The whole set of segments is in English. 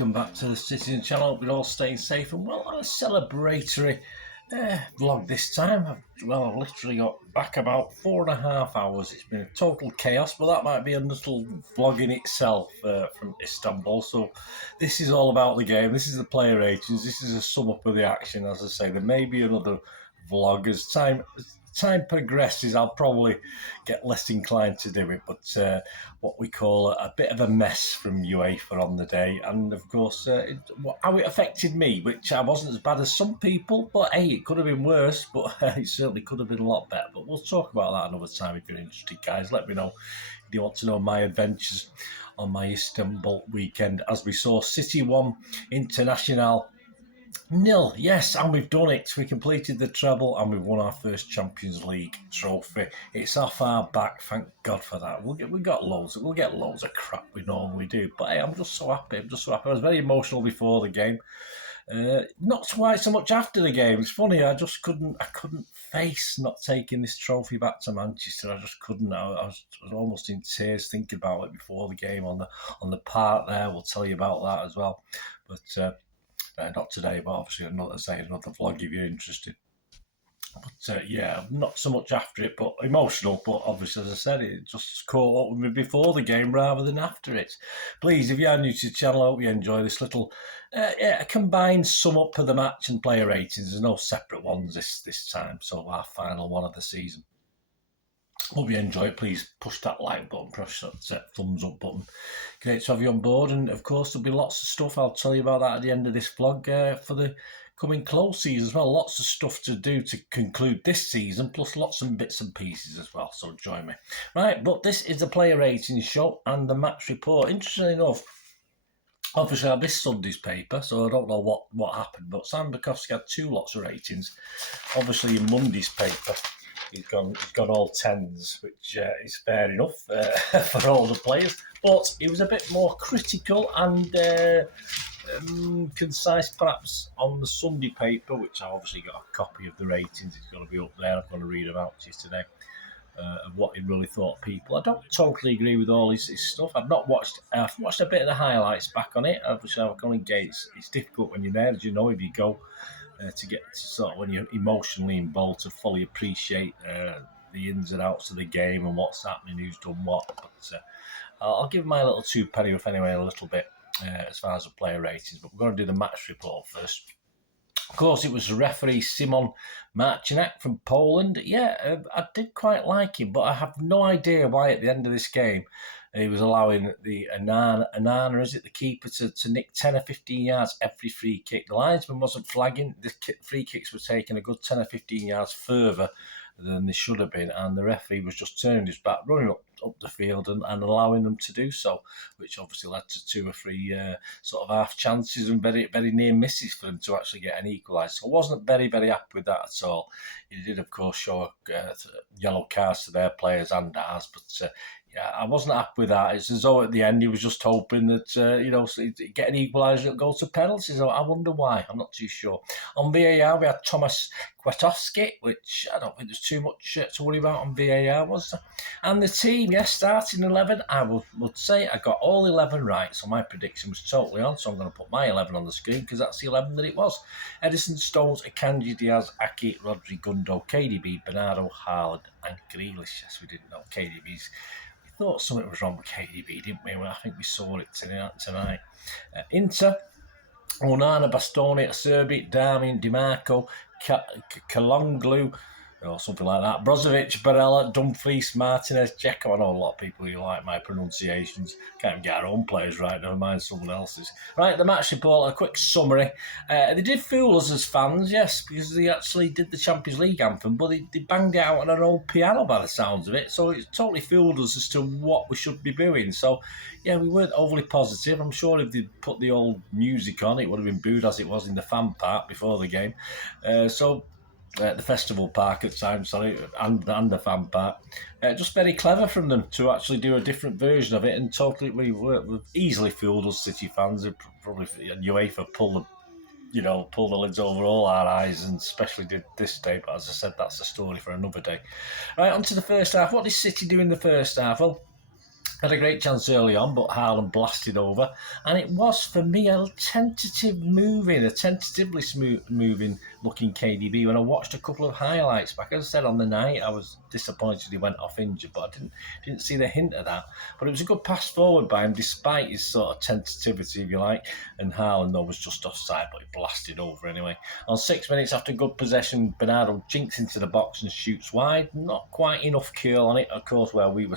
welcome back to the Citytilidie channel. Hope you're all staying safe and well. A celebratory vlog this time. I've literally got back about 4.5 hours. It's been a total chaos, but that might be a little vlog in itself from Istanbul. So this is all about the game. This is the player ratings. This is a sum up of the action. As I say, there may be another vlog as time progresses. I'll probably get less inclined to do it, but what we call a bit of a mess from UEFA on the day, and of course how it affected me, which I wasn't as bad as some people, but hey, it could have been worse, but it certainly could have been a lot better. But we'll talk about that another time if you're interested, guys. Let me know if you want to know my adventures on my Istanbul weekend, as we saw City 1, International 0. Yes, and we've done it. We completed the treble and we've won our first Champions League trophy. It's off our back, thank God for that. We'll get loads of crap we normally do, but hey, I'm just so happy. I was very emotional before the game. Not quite so much after the game. It's funny. I couldn't face not taking this trophy back to Manchester. I just couldn't. I was almost in tears thinking about it before the game on the park there. We'll tell you about that as well, but. Not today, but obviously another vlog if you're interested. But yeah, not so much after it, but emotional. But obviously, as I said, it just caught up with me before the game rather than after it. Please, if you are new to the channel, I hope you enjoy this little a combined sum up of the match and player ratings. There's no separate ones this time, so our final one of the season. Hope you enjoy it. Please push that like button, press that thumbs up button. Great to have you on board, and of course there'll be lots of stuff. I'll tell you about that at the end of this vlog for the coming close season as well. Lots of stuff to do to conclude this season, plus lots of bits and pieces as well, so join me. Right, but this is the player ratings show and the match report. Interestingly enough, obviously I missed Sunday's paper, so I don't know what happened, but Sam Bukowski had 2 lots of ratings. Obviously in Monday's paper, He's gone all 10s, which is fair enough for all the players. But he was a bit more critical and concise, perhaps, on the Sunday paper, which I obviously got a copy of the ratings. It's going to be up there. I'm going to read about it today, of what he really thought of people. I don't totally agree with all his stuff. I've watched a bit of the highlights back on it. Obviously, I've gone and it's difficult when you're there, as you know, if you go. To get to sort of when you're emotionally involved to fully appreciate the ins and outs of the game and what's happening, who's done what. But I'll give my little 2 penny worth anyway a little bit as far as the player ratings. But we're going to do the match report first. Of course, it was referee Simon Marcinak from Poland. Yeah, I did quite like him, but I have no idea why at the end of this game he was allowing the Anana, is it, the keeper, to nick 10 or 15 yards every free kick. The linesman wasn't flagging. The free kicks were taking a good 10 or 15 yards further than they should have been, and the referee was just turning his back, running up the field and allowing them to do so, which obviously led to 2 or 3 sort of half chances and very, very near misses for them to actually get an equaliser. So I wasn't very, very happy with that at all. He did, of course, show yellow cards to their players and ours, but yeah, I wasn't happy with that. It's as though at the end he was just hoping that, get an equaliser and go to penalties. I wonder why. I'm not too sure. On VAR, we had Thomas Kwiatkowski, which I don't think there's too much to worry about on VAR, was there? And the team, yes, starting 11, I would say I got all 11 right, so my prediction was totally on, so I'm going to put my 11 on the screen because that's the 11 that it was. Edison, Stones, Akanji, Diaz, Aki, Rodri, Gundo, KDB, Bernardo, Haaland and Grealish. Yes, we didn't know KDB's. Thought something was wrong with KDB, didn't we? Well, I think we saw it tonight. Inter, Onana, Bastoni, Acerbi, Darmian, Dimarco, Kalonglu, or something like that. Brozovic, Barella, Dumfries, Martinez, Dzeko. I know a lot of people who like my pronunciations. Can't even get our own players right, never mind someone else's. Right, the match report, a quick summary. They did fool us as fans, yes, because they actually did the Champions League anthem, but they banged it out on their old piano by the sounds of it, so it totally fooled us as to what we should be doing. So, yeah, we weren't overly positive. I'm sure if they'd put the old music on, it would have been booed as it was in the fan park before the game. The festival park at times, sorry, and the fan park. Just very clever from them to actually do a different version of it, and totally we easily fooled us City fans. Probably UEFA pull the lids over all our eyes, and especially did this day. But as I said, that's a story for another day. Right, on to the first half. What did City do in the first half? Well, Had a great chance early on, but Haaland blasted over. And it was, for me, a tentatively smooth moving looking KDB. When I watched a couple of highlights back, as I said on the night, I was disappointed he went off injured, but I didn't see the hint of that. But it was a good pass forward by him, despite his sort of tentativity, if you like. And Haaland, though, was just offside, but he blasted over anyway. On 6 minutes after good possession, Bernardo jinks into the box and shoots wide. Not quite enough curl on it, of course, where we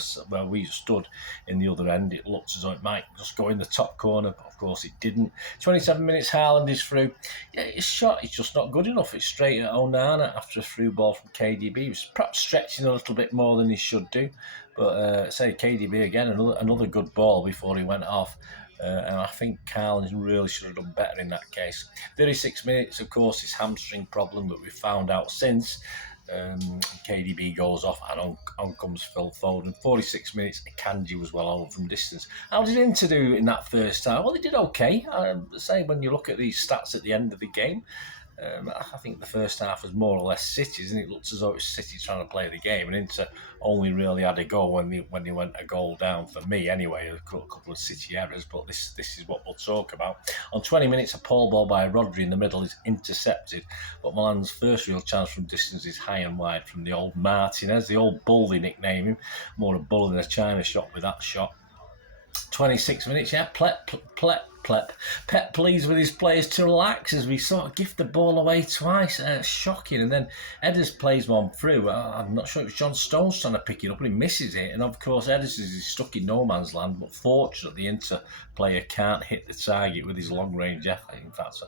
stood in the other end. It looked as though it might just go in the top corner, but of course it didn't. 27 minutes, Haaland is through. Yeah, his shot is just not good enough. It's straight at Onana after a through ball from KDB. He was perhaps stretching a little bit more than he should do. But KDB again, another good ball before he went off. And I think Haaland really should have done better in that case. 36 minutes, of course, his hamstring problem that we found out since. KDB goes off and on comes Phil Foden. 46 minutes, Akanji was well over from distance. How did Inter do in that first half? Well, they did okay. I say when you look at these stats at the end of the game, I think the first half was more or less City's, and it looked as though it was City trying to play the game, and Inter only really had a goal when they went a goal down, for me anyway, a couple of City errors, but this is what we'll talk about. On 20 minutes, a pole ball by Rodri in the middle is intercepted, but Milan's first real chance from distance is high and wide from the old Martinez, the old bull they nickname him, more a bull than a china shop with that shot. 26 minutes, yeah, Pep pleased with his players to relax as we sort of gift the ball away twice. Shocking. And then Edders plays one through. I'm not sure it was John Stones trying to pick it up, but he misses it. And of course, Edders is stuck in no man's land, but fortunately, the Inter player can't hit the target with his long range effort. In fact,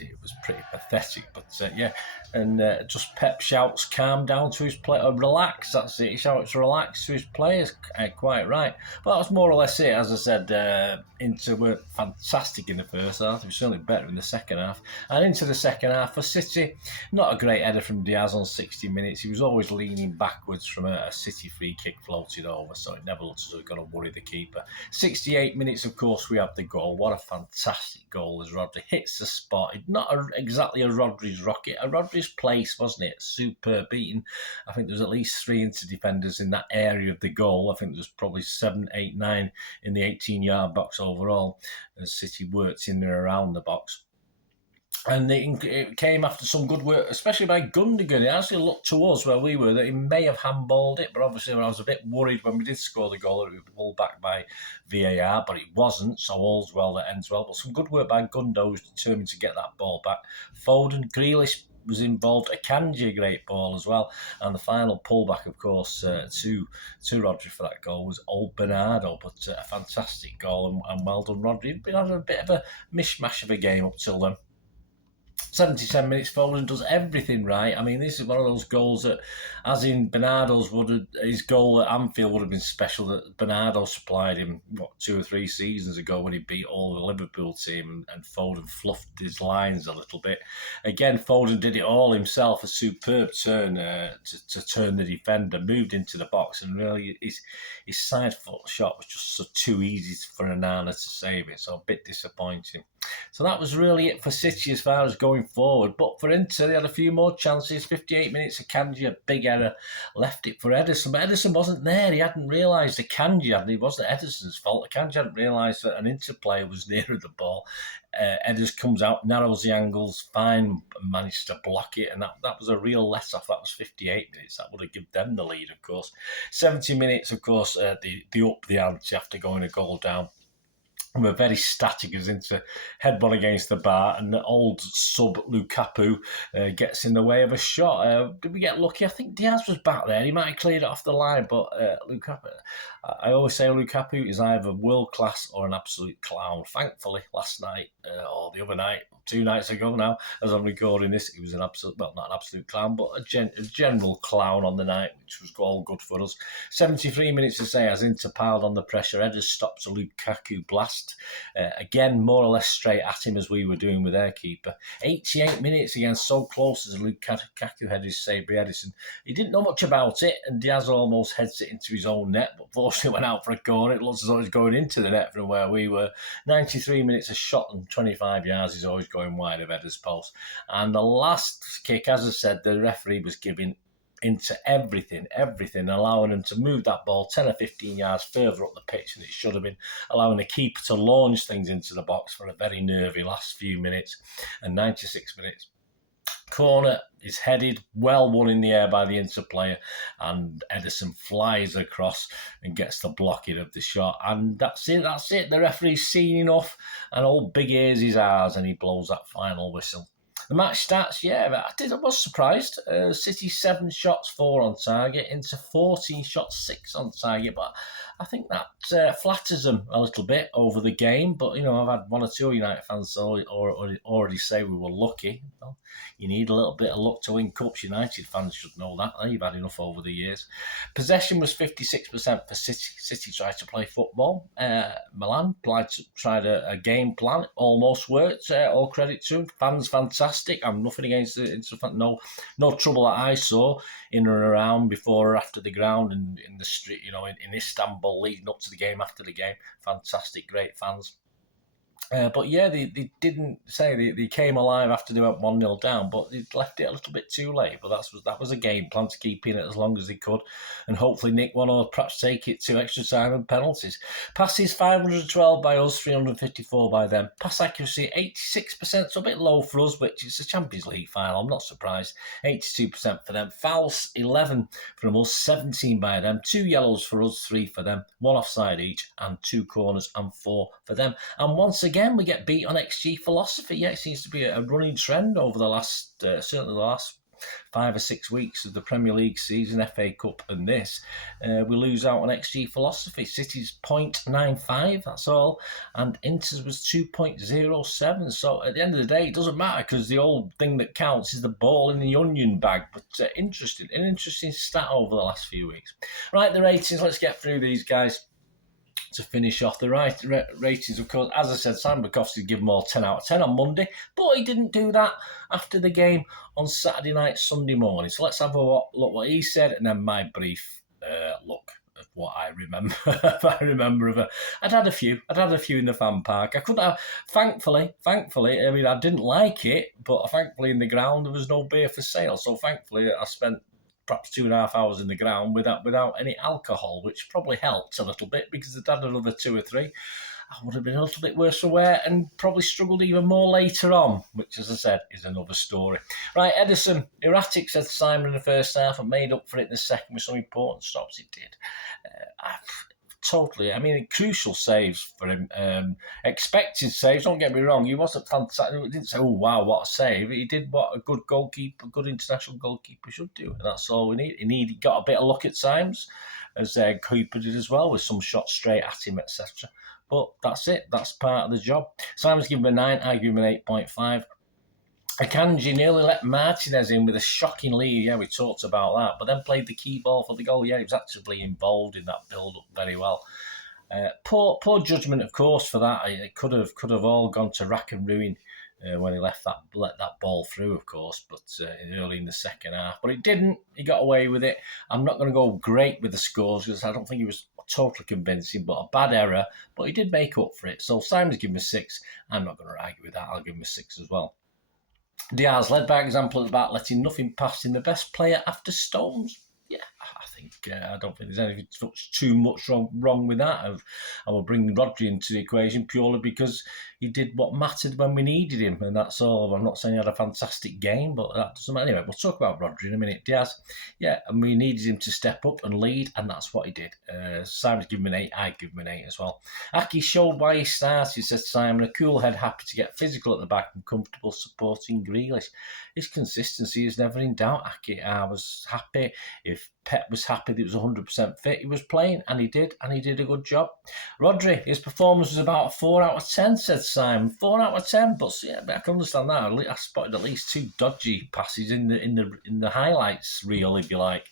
it was pretty pathetic, but yeah. And just Pep shouts, calm down to his player, relax, that's it. He shouts, relax to his players, quite right. But that was more or less it. As I said, Inter were fantastic in the first half. They were certainly better in the second half. And into the second half for City, not a great header from Diaz on 60 minutes. He was always leaning backwards from a City free kick floated over, so it never looked as though it was going to worry the keeper. 68 minutes, of course, we have the goal. What a fantastic goal as Rodri hits the spot. Not exactly a Rodri's rocket, a Rodri's place, wasn't it? Superb beating. I think there was at least 3 Inter defenders in that area of the goal. I think there was probably 7, 8, 9 in the 18-yard box overall, as City worked in and around the box. And it came after some good work, especially by Gundogan. It actually looked to us where we were that he may have handballed it, but obviously I was a bit worried when we did score the goal that it would be pulled back by VAR, but it wasn't, so all's well that ends well. But some good work by Gundo, who was determined to get that ball back. Foden, Grealish was involved. Akanji, a great ball as well. And the final pullback, of course, to Rodri for that goal was old Bernardo, but a fantastic goal and well done, Rodri. He'd been having a bit of a mishmash of a game up till then. 77 minutes, Foden does everything right. I mean, this is one of those goals that, as in Bernardo's, his goal at Anfield would have been special, that Bernardo supplied him, 2 or 3 seasons ago when he beat all the Liverpool team, and Foden fluffed his lines a little bit. Again, Foden did it all himself, a superb turn to turn the defender, moved into the box, and really his side foot shot was just too easy for Onana to save it, so a bit disappointing. So that was really it for City as far as going forward. But for Inter, they had a few more chances. 58 minutes, Akanji, a big error, left it for Ederson. But Ederson wasn't there. He hadn't realised Akanji hadn't. It wasn't Ederson's fault. Akanji hadn't realised that an Inter player was nearer the ball. Ederson comes out, narrows the angles, fine, managed to block it. And that was a real let-off. That was 58 minutes. That would have given them the lead, of course. 70 minutes, of course, the up the ante after going a goal down. And we're very static as into headbutt against the bar, and the old sub Lukaku gets in the way of a shot. Did we get lucky? I think Diaz was back there. He might have cleared it off the line, but Lukaku, I always say Lukaku is either world class or an absolute clown. Thankfully, last night or the other night, 2 nights ago now, as I'm recording this, he was an absolute, well, not an absolute clown, but a general clown on the night, which was all good for us. 73 minutes to say, as Inter piled on the pressure, Edders stops a Lukaku blast. Again, more or less straight at him as we were doing with their keeper. 88 minutes again, so close as Lukaku had his save by Ederson. He didn't know much about it, and Diaz almost heads it into his own net, but fortunately went out for a corner. It looks as though it was going into the net from where we were. 93 minutes, a shot and 25 yards is always going wide of Edders' post. And the last kick, as I said, the referee was giving into everything, allowing them to move that ball 10 or 15 yards further up the pitch than it should have been, allowing the keeper to launch things into the box for a very nervy last few minutes and 96 minutes. Corner is headed, well won in the air by the Inter player, and Ederson flies across and gets the blocking of the shot. And that's it. The referee's seen enough, and old Big Ears is ours, and he blows that final whistle. The match stats, I was surprised. City 7 shots, 4 on target, Inter 14 shots, 6 on target, but I think that flatters them a little bit over the game. But, I've had one or two United fans already say we were lucky. Well, you need a little bit of luck to win cups. United fans should know that. You've had enough over the years. Possession was 56% for City. City tried to play football. Milan tried a game plan. Almost worked. All credit to them. Fans fantastic. I'm nothing against it. No trouble that I saw in and around before or after the ground and in the street, in Istanbul leading up to the game, after the game. Fantastic, great fans. But they didn't say they came alive after they went 1-0 down, but they left it a little bit too late. But that was a game plan to keep in it as long as they could, and hopefully nick one or perhaps take it to extra time and penalties. Passes 512 by us, 354 by them. Pass accuracy 86%, so a bit low for us, which is a Champions League final. I'm not surprised. 82% for them. Fouls 11 from us, 17 by them. 2 yellows for us, 3 for them. 1 offside each, and 2 corners and 4 for them. And once again, we get beat on XG philosophy. Yeah, it seems to be a running trend over the last, certainly the last 5 or 6 weeks of the Premier League season, FA Cup and this. We lose out on XG philosophy. City's 0.95, that's all, and Inter's was 2.07. So at the end of the day, it doesn't matter because the old thing that counts is the ball in the onion bag. But an interesting stat over the last few weeks. Right, the ratings, let's get through these guys. To finish off the ratings, of course, as I said, Simon McCarthy gave them all 10 out of 10 on Monday, but he didn't do that after the game on Saturday night, Sunday morning. So let's have a look what he said, and then my brief look at what I remember. I remember I'd had a few in the fan park. I couldn't have, thankfully. I mean, I didn't like it, but thankfully in the ground there was no beer for sale. So thankfully I spent perhaps 2.5 hours in the ground without any alcohol, which probably helped a little bit because if I'd had another 2 or 3, I would have been a little bit worse for wear and probably struggled even more later on, which, as I said, is another story. Right, Ederson, erratic, said Simon in the first half, and made up for it in the second with some important stops. It did. Totally. I mean, crucial saves for him. Expected saves, don't get me wrong. He wasn't fantastic. He didn't say, oh, wow, what a save. He did what a good goalkeeper, good international goalkeeper should do. And that's all we need. He got a bit of luck at times, as Cooper did as well, with some shots straight at him, etc. But that's it. That's part of the job. Simon's given him a 9. I give him an 8.5. Akanji nearly let Martinez in with a shocking lead. Yeah, we talked about that. But then played the key ball for the goal. Yeah, he was actively involved in that build-up very well. Poor judgment, of course, for that. It could have all gone to rack and ruin when he let that ball through, of course, but early in the second half. But it didn't. He got away with it. I'm not going to go great with the scores because I don't think he was totally convincing, but a bad error. But he did make up for it. So Simon's given him a 6. I'm not going to argue with that. I'll give him a 6 as well. Diaz led by example at the back, letting nothing pass in the best player after Stones. Yeah, I don't think there's anything too much wrong with that. I will bring Rodri into the equation purely because he did what mattered when we needed him, and that's all. I'm not saying he had a fantastic game, but that doesn't matter. Anyway, we'll talk about Rodri in a minute. Diaz, yeah, and we needed him to step up and lead, and that's what he did. Simon's given him an 8. I give him an 8 as well. Aki showed why he started, said Simon. A cool head, happy to get physical at the back and comfortable supporting Grealish. His consistency is never in doubt, Aki. I was happy. If Pep was happy that he was 100% fit, he was playing, and he did a good job. Rodri, his performance was about a 4 out of 10, said Simon. 4 out of 10, but yeah, I can understand that. I spotted at least 2 dodgy passes in the highlights reel, if you like.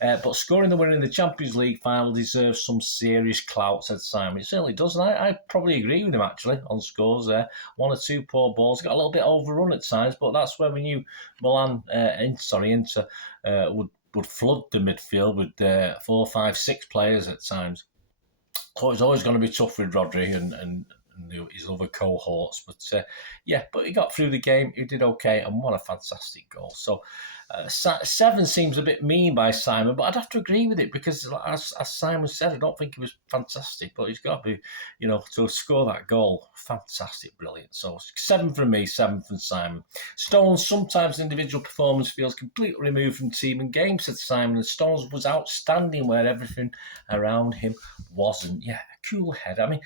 But scoring the winner in the Champions League final deserves some serious clout, said Simon. It certainly does, and I probably agree with him, actually, on scores there. 1 or 2 poor balls. Got a little bit overrun at times, but that's where we knew Inter would flood the midfield with 4, 5, 6 players at times. So it's always going to be tough with Rodri and and his other cohorts. But but he got through the game. He did okay, and what a fantastic goal. So 7 seems a bit mean by Simon, but I'd have to agree with it because, as Simon said, I don't think he was fantastic, but he's got to be, to score that goal, fantastic, brilliant. So 7 from me, 7 from Simon. Stones, sometimes individual performance feels completely removed from team and game, said Simon, and Stones was outstanding where everything around him wasn't. Yeah, a cool head. I mean,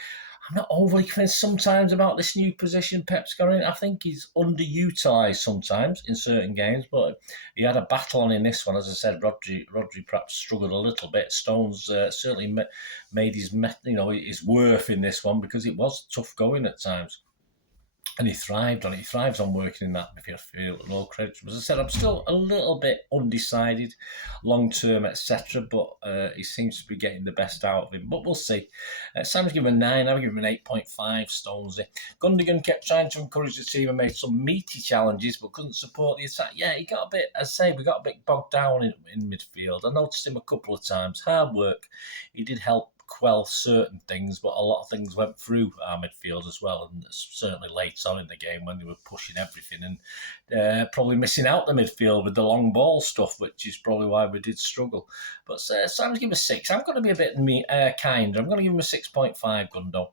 I'm not overly convinced sometimes about this new position Pep's got in. I think he's underutilised sometimes in certain games, but he had a battle on in this one. As I said, Rodri perhaps struggled a little bit. Stones certainly made his worth in this one because it was tough going at times. And he thrived on it. He thrives on working in that midfield. All credit. As I said, I'm still a little bit undecided, long term, etc. But he seems to be getting the best out of him. But we'll see. Sam's given a 9. I'll give him an 8.5. Stonesy. Gundogan kept trying to encourage the team and made some meaty challenges, but couldn't support the attack. Yeah, he got a bit. As I say, we got a bit bogged down in midfield. I noticed him a couple of times. Hard work. He did help quell certain things, but a lot of things went through our midfield as well, and certainly late on in the game when they were pushing everything and probably missing out the midfield with the long ball stuff, which is probably why we did struggle. But Sam's giving him a 6. I'm going to be a bit kinder. I'm going to give him a 6.5, Gundo.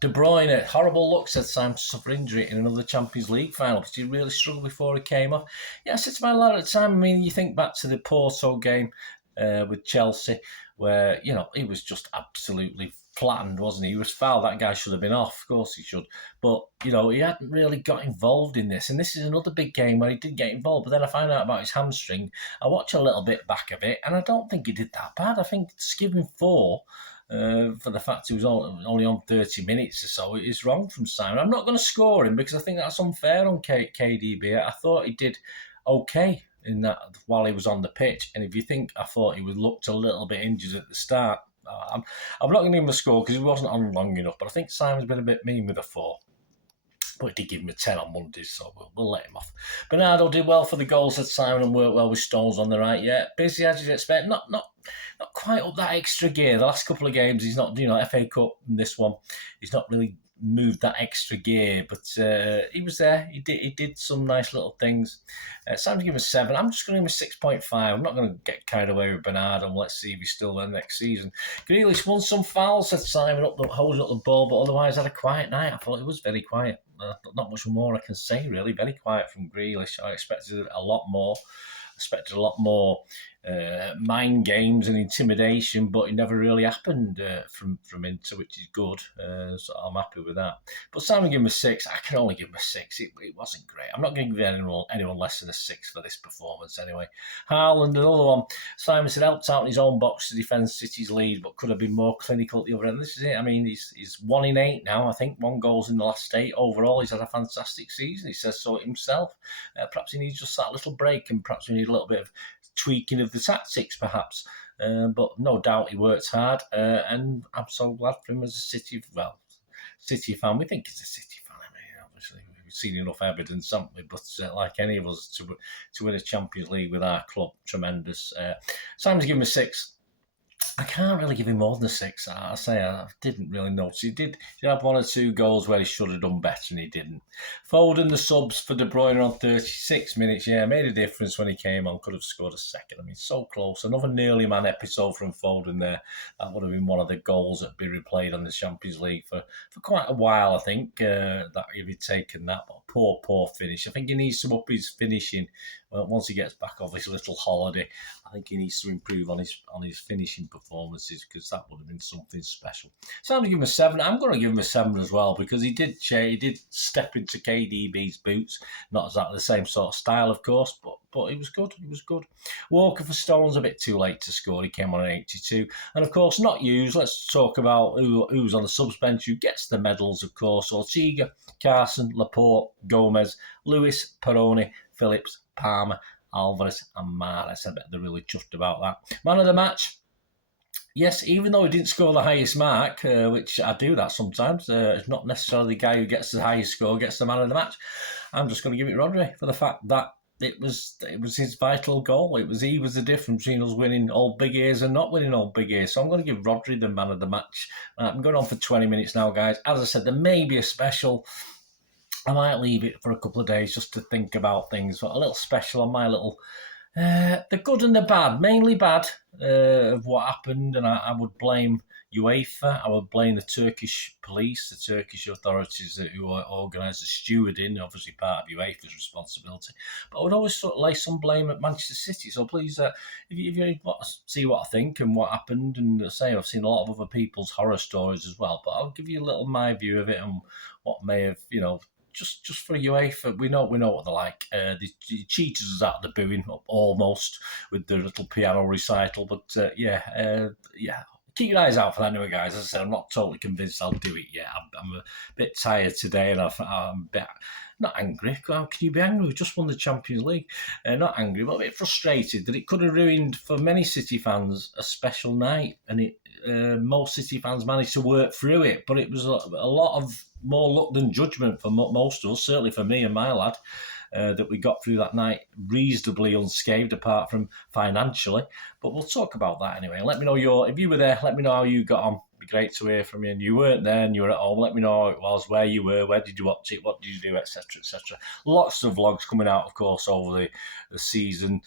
De Bruyne, horrible luck, said Sam, to suffer injury in another Champions League final, because he really struggled before he came off. Yeah, I said to my lad at the time, I mean, you think back to the Porto game with Chelsea, where, he was just absolutely flattened, wasn't he? He was fouled. That guy should have been off. Of course he should. But, he hadn't really got involved in this. And this is another big game where he did get involved. But then I found out about his hamstring. I watched a little bit back of it, and I don't think he did that bad. I think to give him 4 for the fact he was only on 30 minutes or so is wrong from Simon. I'm not going to score him because I think that's unfair on KDB. I thought he did okay in that while he was on the pitch, and if you think I thought he looked a little bit injured at the start, I'm not going to give him a score because he wasn't on long enough, but I think Simon's been a bit mean with a 4. But he did give him a 10 on Mondays, so we'll let him off. Bernardo did well for the goals, said Simon, and worked well with Stones on the right. Yeah, busy as you'd expect. Not quite up that extra gear. The last couple of games, he's not, FA Cup and this one, he's not really moved that extra gear, but he was there. He did some nice little things. Sam's giving him a 7. I'm just going to give him a 6.5. I'm not going to get carried away with Bernardo. Let's see if he's still there next season. Grealish won some fouls, said Simon, holding up the ball, but otherwise had a quiet night. I thought it was very quiet. Not much more I can say, really. Very quiet from Grealish. I expected a lot more. Mind games and intimidation, but it never really happened from Inter, which is good. So I'm happy with that. But Simon gave him a 6. I can only give him a 6. It wasn't great. I'm not going to give anyone less than a 6 for this performance anyway. Haaland, another one. Simon said helped out in his own box to defend City's lead, but could have been more clinical at the other end. This is it. I mean, he's 1 in 8 now. I think 1 goal's in the last 8. Overall, he's had a fantastic season. He says so himself. Perhaps he needs just that little break, and perhaps we need a little bit of tweaking of the tactics, perhaps. But no doubt he works hard, and I'm so glad for him as a City fan. We think he's a City fan. I mean, obviously, we've seen enough evidence, haven't we? But like any of us, to win a Champions League with our club, tremendous. Simon's given him a 6. I can't really give him more than a 6. I didn't really notice. He did have 1 or 2 goals where he should have done better, and he didn't. Foden, the subs for De Bruyne on 36 minutes. Yeah, made a difference when he came on. Could have scored a second. I mean, so close. Another nearly man episode from Foden there. That would have been one of the goals that would be replayed on the Champions League for quite a while, I think, that if he'd taken that. But poor finish. I think he needs to up his finishing. Once he gets back off his little holiday, I think he needs to improve on his finishing performances, because that would have been something special. So I'm going to give him a 7. I'm going to give him a 7 as well, because he did step into KDB's boots. Not exactly the same sort of style, of course, but he was good. He was good. Walker for Stones, a bit too late to score. He came on an 82. And, of course, not used. Let's talk about who's on the subs bench, who gets the medals, of course. Ortega, Carson, Laporte, Gomez, Lewis, Peroni, Phillips, Palmer, Alvarez and Mahrez. I bet they're really chuffed about that. Man of the match. Yes, even though he didn't score the highest mark, which I do that sometimes, it's not necessarily the guy who gets the highest score gets the man of the match. I'm just going to give it Rodri for the fact that it was his vital goal. He was the difference between us winning all big A's and not winning all big A's. So I'm going to give Rodri the man of the match. I'm going on for 20 minutes now, guys. As I said, there may be a special. I might leave it for a couple of days just to think about things. But a little special on my little, the good and the bad, mainly bad of what happened, and I would blame UEFA. I would blame the Turkish police, the Turkish authorities who organised the stewarding, obviously part of UEFA's responsibility. But I would always sort of lay some blame at Manchester City. So please, if you want to see what I think and what happened, and say I've seen a lot of other people's horror stories as well, but I'll give you a little my view of it and what may have, just for UEFA, we know what they're like. The cheaters was out the booing almost with the little piano recital, but keep your eyes out for that anyway, guys. As I said, I'm not totally convinced I'll do it yet. I'm a bit tired today, and I'm a bit not angry. How can you be angry? We just won the Champions League. Not angry, but a bit frustrated that it could have ruined for many City fans a special night, and most City fans managed to work through it, but it was a lot of more luck than judgment for most of us, certainly for me and my lad, that we got through that night reasonably unscathed, apart from financially. But we'll talk about that anyway. Let me know if you were there, let me know how you got on. It'd be great to hear from you. And you weren't there and you were at home, let me know how it was, where you were, where did you watch it, what did you do, etc., etc. Lots of vlogs coming out, of course, over the season.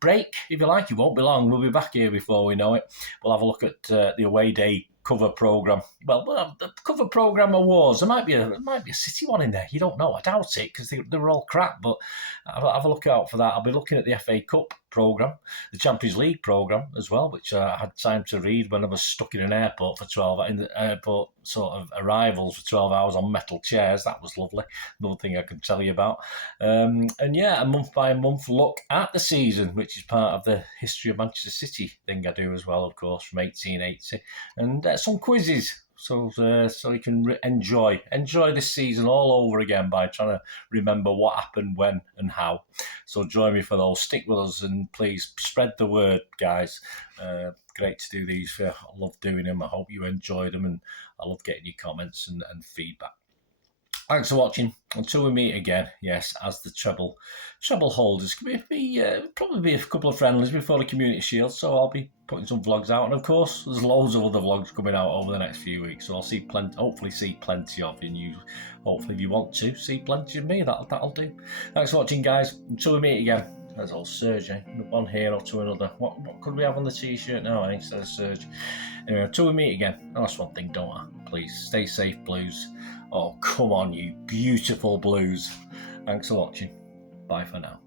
Break, if you like. It won't be long. We'll be back here before we know it. We'll have a look at the away day cover programme. Well, the cover programme awards. There might be a City one in there. You don't know. I doubt it because they're all crap. But have a look out for that. I'll be looking at the FA Cup programme, the Champions League programme as well, which I had time to read when I was stuck in an airport for 12 in the airport sort of arrivals for 12 hours on metal chairs. That was lovely. Another thing I can tell you about. And yeah, a month by month look at the season, which is part of the history of Manchester City thing I do as well, of course, from 1880, and some quizzes. So you can enjoy this season all over again by trying to remember what happened, when, and how. So join me for those. Stick with us and please spread the word, guys. Great to do these. I love doing them. I hope you enjoyed them, and I love getting your comments and feedback. Thanks for watching. Until we meet again, yes, as the treble holders, probably be a couple of friendlies before the Community Shield, so I'll be putting some vlogs out, and of course, there's loads of other vlogs coming out over the next few weeks, so I'll hopefully see plenty of you, and you, hopefully, if you want to, see plenty of me. That'll do. Thanks for watching, guys. Until we meet again. There's old Serge, one hero to another. What could we have on the t-shirt now, instead of Serge? Anyway, until we meet again, that's one thing, don't I? Please, stay safe, Blues. Oh, come on, you beautiful Blues. Thanks for watching. Bye for now.